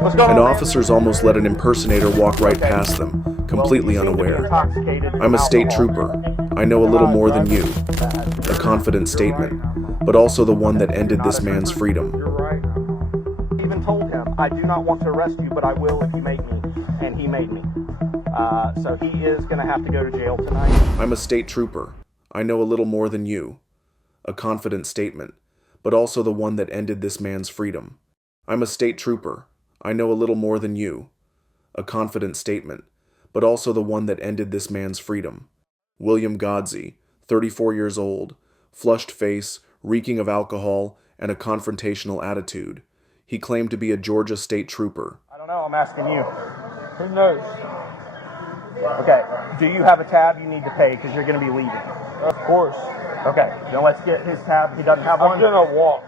What's going And on, officers almost let an impersonator walk right past them, completely unaware. I'm a state trooper. I know a little more than you. A confident statement, but also the one that ended this man's freedom. You're right. I even told him, I do not want to arrest you, but I will if you make me. And he made me. So he is going to have to go to jail tonight. I'm a state trooper. I know a little more than you. A confident statement, but also the one that ended this man's freedom. I'm a state trooper. I know a little more than you. A confident statement, but also the one that ended this man's freedom. William Godsey, 34 years old, flushed face, reeking of alcohol, and a confrontational attitude. He claimed to be a Georgia state trooper. I don't know, I'm asking you. Who knows? Okay, do you have a tab you need to pay because you're going to be leaving? Of course. Okay, then let's get his tab. He doesn't have one? I'm gonna walk.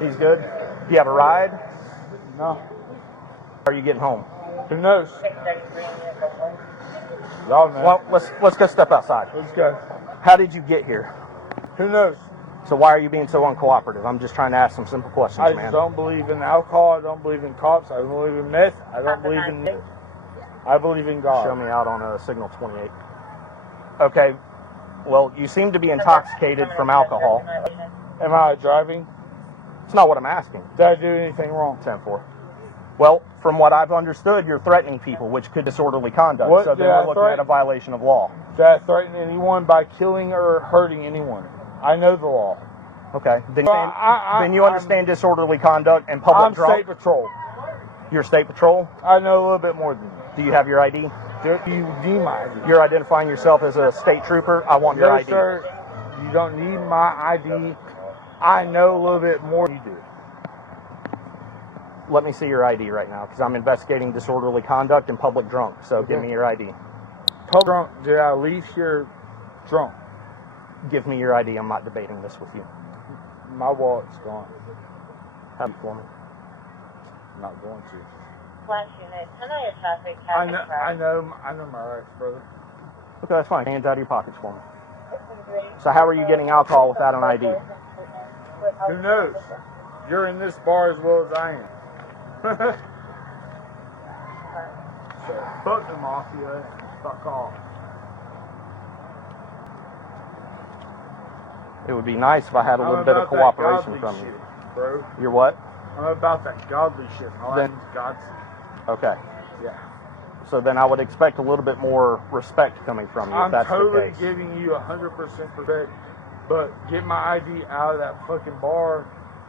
He's good? Do you have a ride? No. Are you getting home? Who knows? Y'all know. Well, let's go step outside. Let's go. How did you get here? Who knows? So why are you being so uncooperative? I'm just trying to ask some simple questions, I man. just don't believe in alcohol. I don't believe in cops. I don't believe in meth. I don't believe in... I believe in God. Show me out on a signal 28. Okay. Well, you seem to be intoxicated from alcohol. Am I driving? It's not what I'm asking. Did I do anything wrong? 10-4. Well, from what I've understood, you're threatening people, which could disorderly conduct. What So did then we're I looking at a violation of law. Did I threaten anyone by killing or hurting anyone? I know the law. Okay. Then, Well, then you understand disorderly conduct and public I'm drunk? state patrol. You're state patrol? I know a little bit more than you. Do you have your ID? Do you need my ID? You're identifying yourself as a state trooper? I want your No, ID. sir. You don't need my ID. I know a little bit more than you do. Let me see your ID right now, because I'm investigating disorderly conduct and public drunk. So give me your ID. Drunk? Did I leave here drunk? Give me your ID. I'm not debating this with you. My wallet's gone. Have it for me. I'm not going to. Flash unit. I know your traffic I has know my rights, brother. Okay, that's fine. Hands out of your pockets for me. So how are you getting alcohol without an ID? Who knows? You're in this bar as well as I am. So, fuck the mafia. Fuck off. It would be nice if I had a little bit of cooperation from you. Bro. You're what? I'm about that godly shit. My Then- name's God's. Okay. Yeah. So then I would expect a little bit more respect coming from you if I'm that's totally the case. giving you 100% respect, but get my ID out of that fucking bar.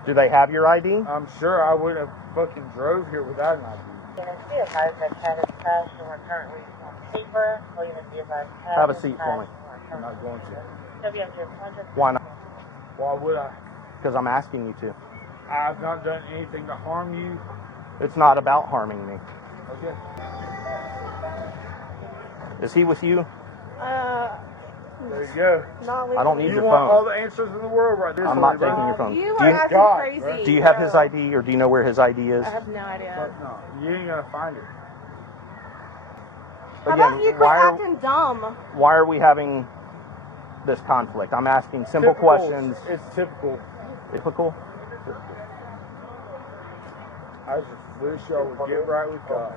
Do they have your ID? I'm sure I wouldn't have fucking drove here without an ID. Unit, be advised that chat is crashed and we're currently on paper. Or unit, be advised chat Have a is seat for me. crashed. I'm not going to. He'll be up to 100. Why not? Why would I? Because I'm asking you to. I've not done anything to harm you. It's not about harming me. Okay. Is he with you? There you go. I don't need You your want all phone. the answers in the world right there. I'm not taking your phone. You Do are you, acting God, crazy. bro. do you have his ID, or do you know where his ID is? I have no idea. Fuck no. You ain't gonna find it. How about you quit acting dumb? Why are we having this conflict? I'm asking simple Typical. questions. It's typical. Typical? I just wish y'all would get right with God.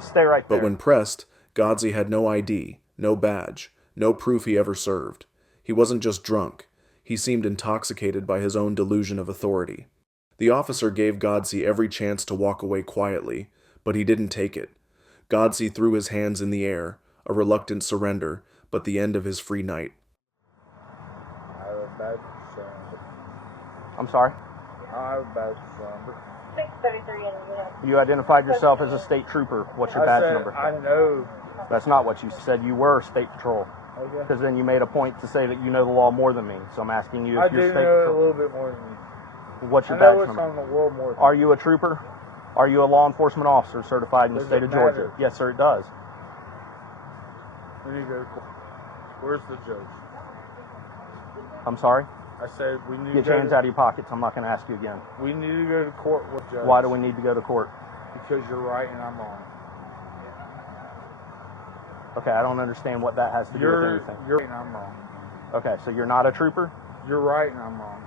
Stay right there. But when pressed, Godsey had no ID, no badge, no proof he ever served. He wasn't just drunk. He seemed intoxicated by his own delusion of authority. The officer gave Godsey every chance to walk away quietly, but he didn't take it. Godsey threw his hands in the air, a reluctant surrender, but the end of his free night. I have a bad surrender. I'm sorry? I have a bad surrender. 633 in the unit. You identified yourself as a state trooper. What's your badge number? I know. That's not what you said. You were state patrol. Okay. Because then you made a point to say that you know the law more than me. So I'm asking you I if do you're state know a patrol. little bit more than you. What's I your know badge what's number? on the world more than Are you a trooper? Are you a law enforcement officer certified in the Does state it of Georgia? matter? Yes, sir, it does. We need to go to court. Where's the judge? I'm sorry? I said we need Get to your go hands to, out of your pockets. I'm not going to ask you again. we need to go to court with judge. Why do we need to go to court? Because you're right and I'm wrong. Okay, I don't understand what that has to do with anything. You're right and I'm wrong. Okay, so you're not a trooper? You're right and I'm wrong.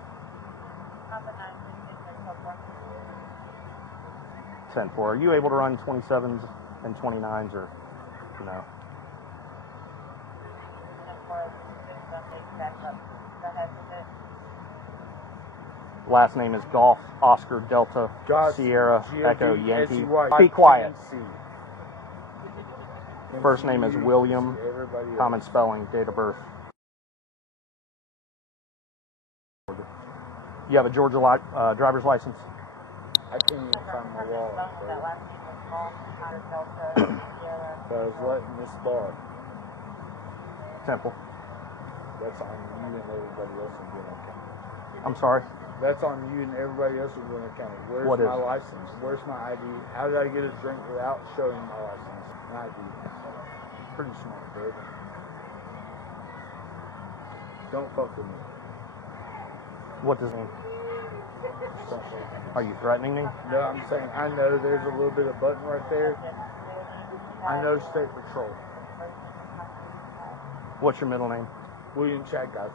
10-4. Are you able to run 27s and 29s or no? Last name is Golf, Oscar, Delta, Sierra, Echo, Yankee. Be quiet. First name is William, common spelling, date of birth. You have a Georgia driver's license? I can't even find my wallet, so I was letting this bar. Temple. That's on you and everybody else in Gwinnett County. I'm sorry? That's on you and everybody else in Gwinnett County. Where's my license? Where's my ID? How did I get a drink without showing my license and ID? Pretty smart, baby. Don't fuck with me. What does it mean? Are you threatening me? No, I'm saying I know there's a little bit of button right there. I know State Patrol. What's your middle name? William Chadgotzi.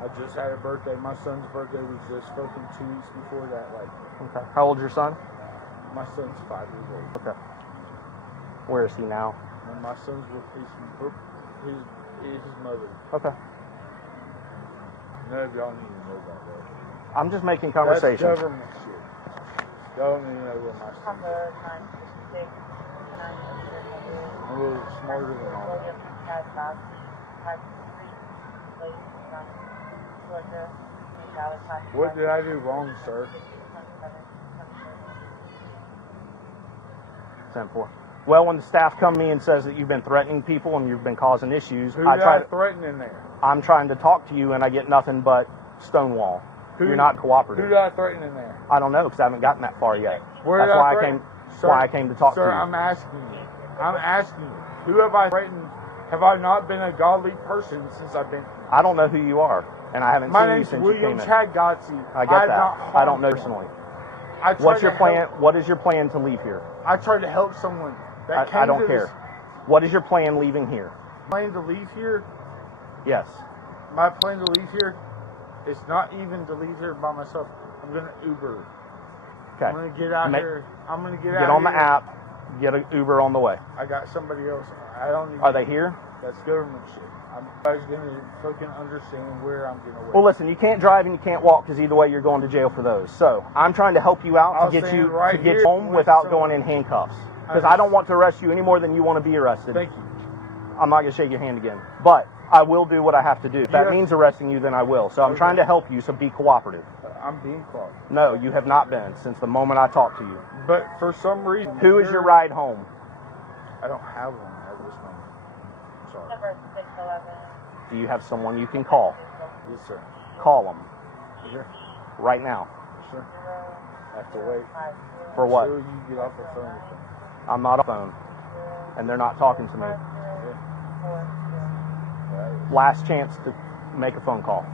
I just had a birthday. My son's birthday was just fucking 2 weeks before that. Okay. How old's your son? My son's 5 years old. Okay. Where is he now? And my son's with his mother. Okay. None of y'all need to know about that. I'm just making conversation. That's government shit. Y'all don't need to know what my son is. I'm a little smarter than all that. What did I do wrong, sir? 10-4. Well, when the staff come to me and says that you've been threatening people and you've been causing issues, Who did I threaten in there? I'm trying to talk to you and I get nothing but stonewall. You're not cooperative. Who did I threaten in there? I don't know because I haven't gotten that far yet. That's why I came to talk to you. Sir, I'm asking you. I'm asking you. Who have I threatened? Have I not been a godly person since I've been here? I don't know who you are, and I haven't seen you since you came in. My name's William Chadgotzi. I get that. I don't know personally. What's your plan? What is your plan to leave here? I tried to help someone. I don't care. What is your plan leaving here? Plan to leave here? Yes. My plan to leave here is not even to leave here by myself. I'm gonna Uber. Okay. I'm gonna get out here. I'm gonna get out. Get on the app. Get an Uber on the way. I got somebody else. I don't need. Are they here? That's government shit. I'm guys gonna fucking understand where I'm gonna. Well, listen. You can't drive and you can't walk because either way you're going to jail for those. So I'm trying to help you out to get you home without going in handcuffs. Because I don't want to arrest you any more than you want to be arrested. Thank you. I'm not gonna shake your hand again, but I will do what I have to do. If that means arresting you, then I will. So I'm trying to help you. So be cooperative. I'm being cooperative. No, you have not been since the moment I talked to you. But for some reason, who is your ride home? I don't have one at this moment. Sorry. Number 611. Do you have someone you can call? Yes, sir. Call them Sure. right now. Sure. I have to wait. For what? Until you get off the phone with them. I'm not on the phone, and they're not talking to me. Last chance to make a phone call.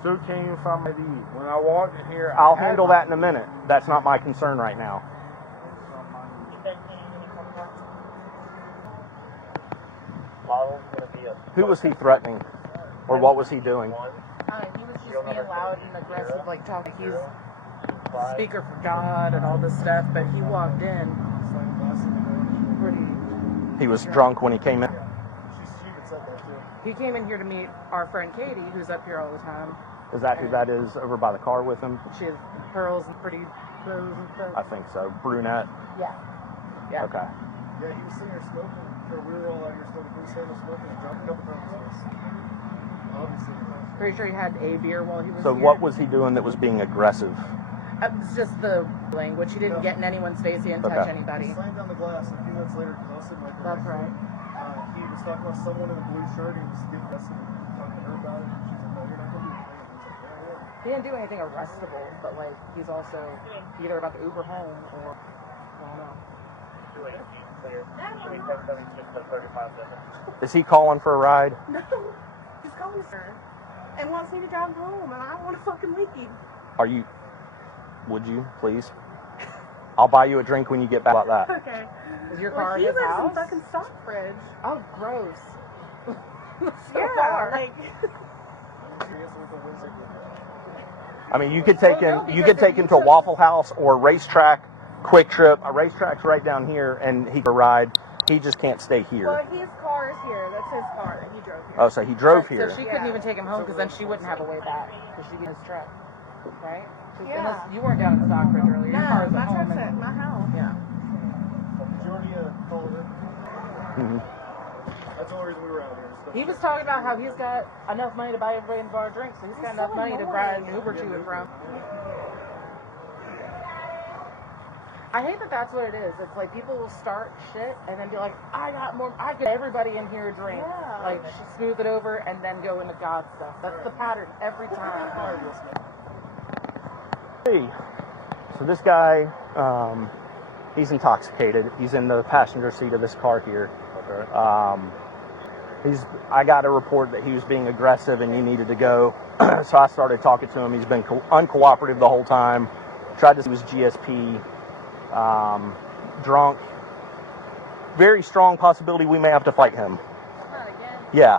Still can't even find my ID. When I walked in here, I'll handle that in a minute. That's not my concern right now. Who was he threatening? Or what was he doing? He was just being loud and aggressive, like talking. He's the speaker for God and all this stuff, but he walked in pretty... He was drunk when he came in? He came in here to meet our friend Katie, who's up here all the time. Is that who that is over by the car with him? She has pearls and pretty clothes and stuff. I think so. Brunette? Yeah. Yeah. Okay. Yeah, he was sitting here smoking. So we were all out here smoking. He was sitting there smoking and dropped a couple times. Obviously. Pretty sure he had a beer while he was So here. what was he doing that was being aggressive? It's just the language. He didn't get in anyone's face. He didn't touch anybody. He slammed down the glass a few minutes later because I was sitting right there. That's right. He was talking about someone in a blue shirt. He was getting arrested and talking to her about it. She's like, no, you're not going to do anything. He's like, yeah, yeah. He didn't do anything arrestable, but like he's also either about to Uber home or I don't know. Is he calling for a ride? No, he's calling her and wants me to drive home, and I don't want to fucking leave. Are you? Would you, please? I'll buy you a drink when you get back about that. Okay. Is your car he in his lives house? in fucking Stockbridge. Oh, gross. Yeah, like. I mean, you could take him to Waffle House or Racetrack, Quick Trip. A Racetrack's right down here, and he can ride. He just can't stay here. Well, his car is here. That's his car that he drove here. Oh, so he drove here. So she couldn't even take him home because then she wouldn't have a way back because she'd be in his truck, right? Yeah. Unless you weren't down in Stockbridge earlier. Your car is my at home. truck's at my house. Yeah. Did you already call it in? That's the only reason we were out here. He was talking about how he's got enough money to buy everybody in the bar drinks, so he's got enough money to ride an Uber to and from. I hate that that's what it is. It's like people will start shit and then be like, I get everybody in here a drink. Yeah. Like, smooth it over and then go into God stuff. That's the pattern every time. Hey, so this guy, he's intoxicated. He's in the passenger seat of this car here. Okay. I got a report that he was being aggressive and you needed to go. So I started talking to him. He's been uncooperative the whole time. Tried to see his GSP. Drunk. Very strong possibility we may have to fight him. Yeah,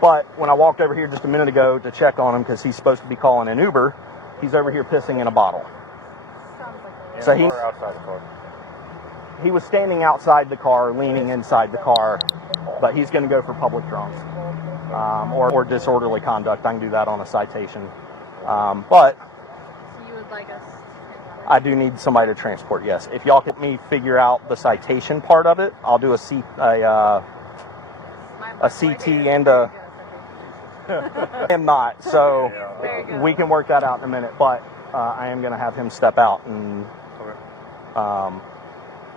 but when I walked over here just a minute ago to check on him because he's supposed to be calling an Uber, he's over here pissing in a bottle. So he was standing outside the car, leaning inside the car, but he's going to go for public drunk or disorderly conduct. I can do that on a citation. But So you would like us? I do need somebody to transport, yes. If y'all can help me figure out the citation part of it, I'll do a CT and a... I am not, so we can work that out in a minute, but I am going to have him step out. And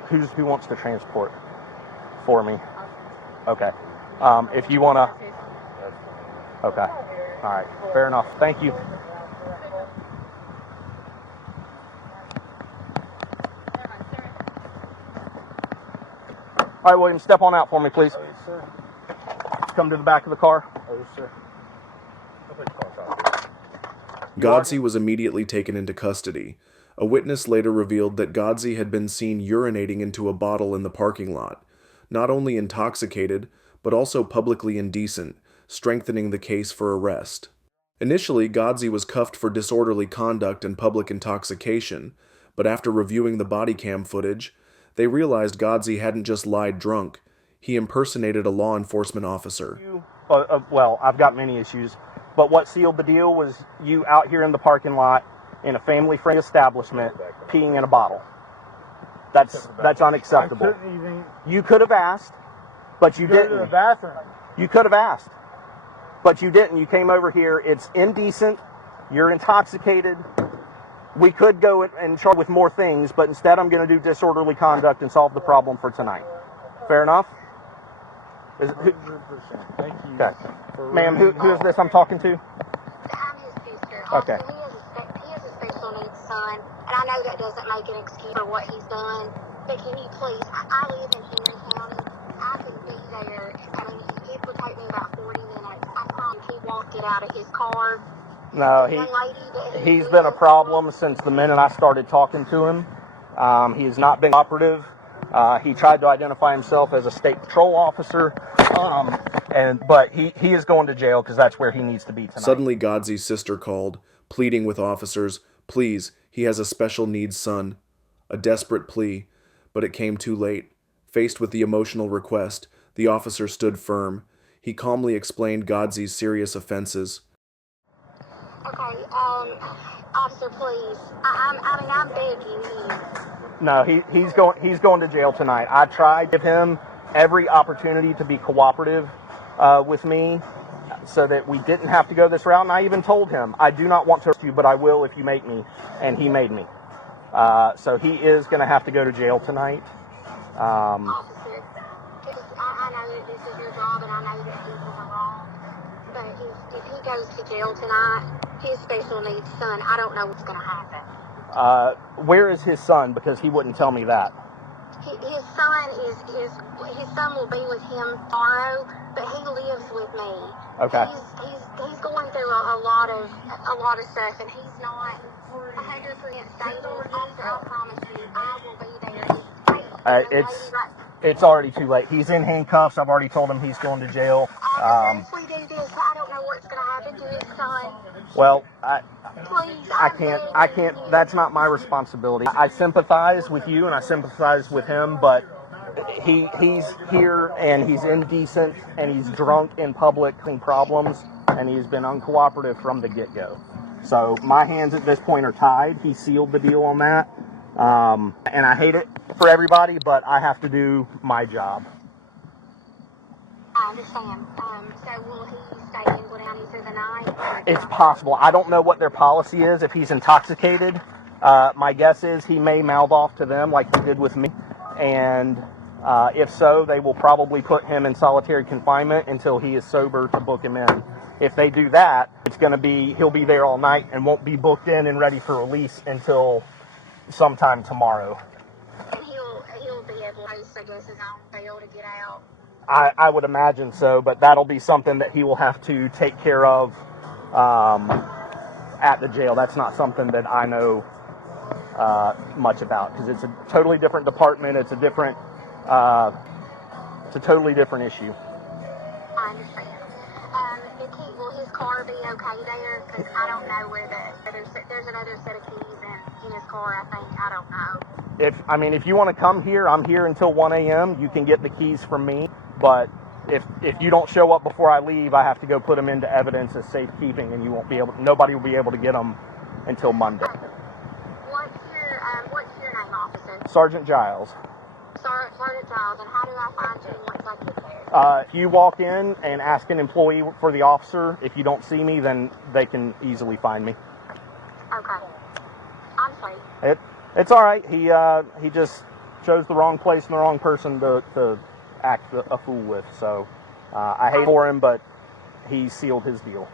who wants to transport for me? Okay. If you want to... Okay. All right. Fair enough. Thank you. All right, William, step on out for me, please. Oh, yes, sir. Come to the back of the car. Oh, yes, sir. Godsey was immediately taken into custody. A witness later revealed that Godsey had been seen urinating into a bottle in the parking lot, not only intoxicated, but also publicly indecent, strengthening the case for arrest. Initially, Godsey was cuffed for disorderly conduct and public intoxication, but after reviewing the body cam footage, they realized Godsey hadn't just lied drunk. He impersonated a law enforcement officer. Well, I've got many issues, but what sealed the deal was you out here in the parking lot in a family-friendly establishment peeing in a bottle. That's unacceptable. You could have asked, but you didn't. Go to the bathroom. You could have asked, but you didn't. You came over here. It's indecent. You're intoxicated. We could go and charge with more things, but instead I'm going to do disorderly conduct and solve the problem for tonight. Fair enough? 100%. Thank you. Okay. Ma'am, who is this I'm talking to? I'm his sister. Okay. He has a special needs son, and I know that doesn't make an excuse for what he's done, but can you please, I live in Henry County. I can be there. I mean, it would take me about 40 minutes. I promise he won't get out of his car. No, he's been a problem since the minute I started talking to him. He has not been cooperative. He tried to identify himself as a state patrol officer, but he is going to jail because that's where he needs to be tonight. Suddenly, Godsey's sister called, pleading with officers, please, he has a special needs son. A desperate plea, but it came too late. Faced with the emotional request, the officer stood firm. He calmly explained Godsey's serious offenses. Okay, officer, please. I'm begging you. No, he's going to jail tonight. I tried to give him every opportunity to be cooperative with me so that we didn't have to go this route, and I even told him, I do not want to arrest you, but I will if you make me, and he made me. So he is going to have to go to jail tonight. Officer, I know that this is your job, and I know that people are wrong, but if he goes to jail tonight, his special needs son, I don't know what's going to happen. Where is his son? Because he wouldn't tell me that. His son will be with him tomorrow, but he lives with me. Okay. He's going through a lot of stuff, and he's not 100% stable. Officer, I promise you, I will be there. It's already too late. He's in handcuffs. I've already told him he's going to jail. Officer, if we do this, I don't know what's going to happen to his son. Well, please. I can't, that's not my responsibility. I sympathize with you and I sympathize with him, but he's here and he's indecent and he's drunk in public and problems and he's been uncooperative from the get-go. So my hands at this point are tied. He sealed the deal on that. And I hate it for everybody, but I have to do my job. I understand. So will he stay in Glen County through the night? It's possible. I don't know what their policy is. If he's intoxicated, my guess is he may mouth off to them like he did with me. And if so, they will probably put him in solitary confinement until he is sober to book him in. If they do that, it's going to be, he'll be there all night and won't be booked in and ready for release until sometime tomorrow. And he'll be able to post, I guess, his own bail to get out. I would imagine so, but that'll be something that he will have to take care of at the jail. That's not something that I know much about because it's a totally different department. It's a totally different issue. I understand. Will his car be okay there? Because I don't know where there's another set of keys in his car, I think. I don't know. If you want to come here, I'm here until 1 a.m. You can get the keys from me. But if you don't show up before I leave, I have to go put them into evidence as safekeeping, and nobody will be able to get them until Monday. What's your name, officer? Sergeant Giles. Sergeant Giles, and how do I find you once I get there? You walk in and ask an employee for the officer. If you don't see me, then they can easily find me. Okay. I'm sorry. It's all right. He just chose the wrong place and the wrong person to act a fool with. So I hate for him, but he sealed his deal.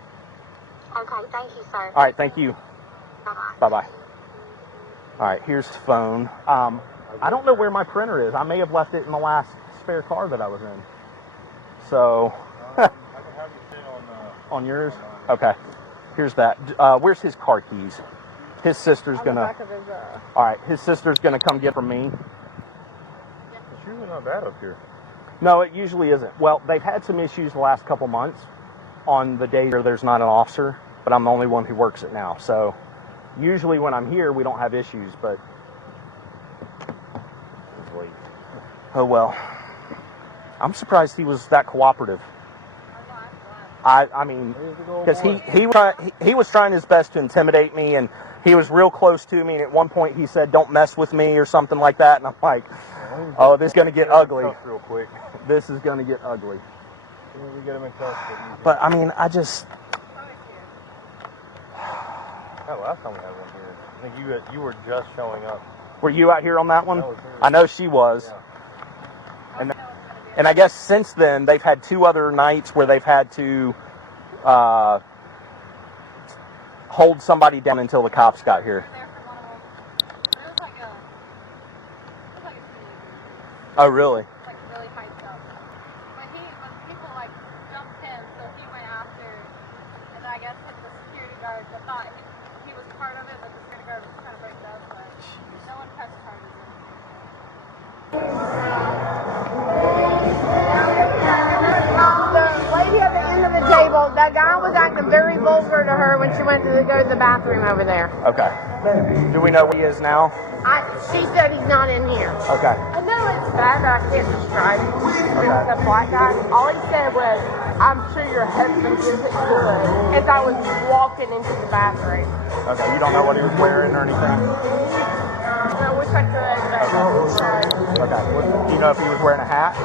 Okay, thank you, sir. All right, thank you. Bye-bye. Bye-bye. All right, here's the phone. I don't know where my printer is. I may have left it in the last spare car that I was in. So, I can have you sit on yours? Okay. Here's that. Where's his car keys? His sister's gonna. All right, his sister's gonna come get from me. It's usually not bad up here. No, it usually isn't. Well, they've had some issues the last couple months on the days where there's not an officer, but I'm the only one who works it now. So usually when I'm here, we don't have issues, but oh well. I'm surprised he was that cooperative. I mean, because he was trying his best to intimidate me, and he was real close to me, and at one point he said, "Don't mess with me," or something like that, and I'm like, oh, this is going to get ugly. Real quick. This is going to get ugly. We get him in custody. But I mean, I just. That last time we had one here, I think you were just showing up. Were you out here on that one? I was here. I know she was. Yeah. And I guess since then they've had 2 other nights where they've had to hold somebody down until the cops got here. Oh, really? Like really hyped up. But when people like jumped him, so he went after, and I guess hit the security guard that thought he was part of it, but the security guard was trying to break it up, but no one pressed charges. The lady at the end of the table, that guy was acting very vulgar to her when she went to go to the bathroom over there. Okay. Do we know where he is now? She said he's not in here. Okay. I know it's bad that I can't describe him. The black guy, all he said was, "I'm sure your husband isn't good," as I was walking into the bathroom. Okay. You don't know what he was wearing or anything? I wish I could. Okay. Do you know if he was wearing a hat?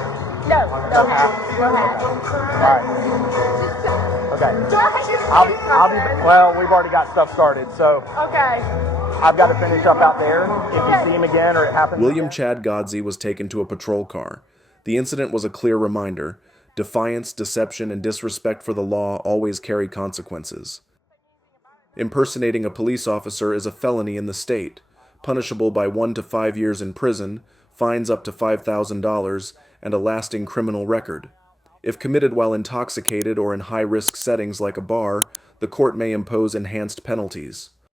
No hat. No hat. All right. Okay. I'll be. Well, we've already got stuff started, so. Okay. I've got to finish up out there. If you see him again or it happens. William Chad Godsey was taken to a patrol car. The incident was a clear reminder. Defiance, deception, and disrespect for the law always carry consequences. Impersonating a police officer is a felony in the state, punishable by 1 to 5 years in prison, fines up to $5,000, and a lasting criminal record. If committed while intoxicated or in high-risk settings like a bar, the court may impose enhanced penalties.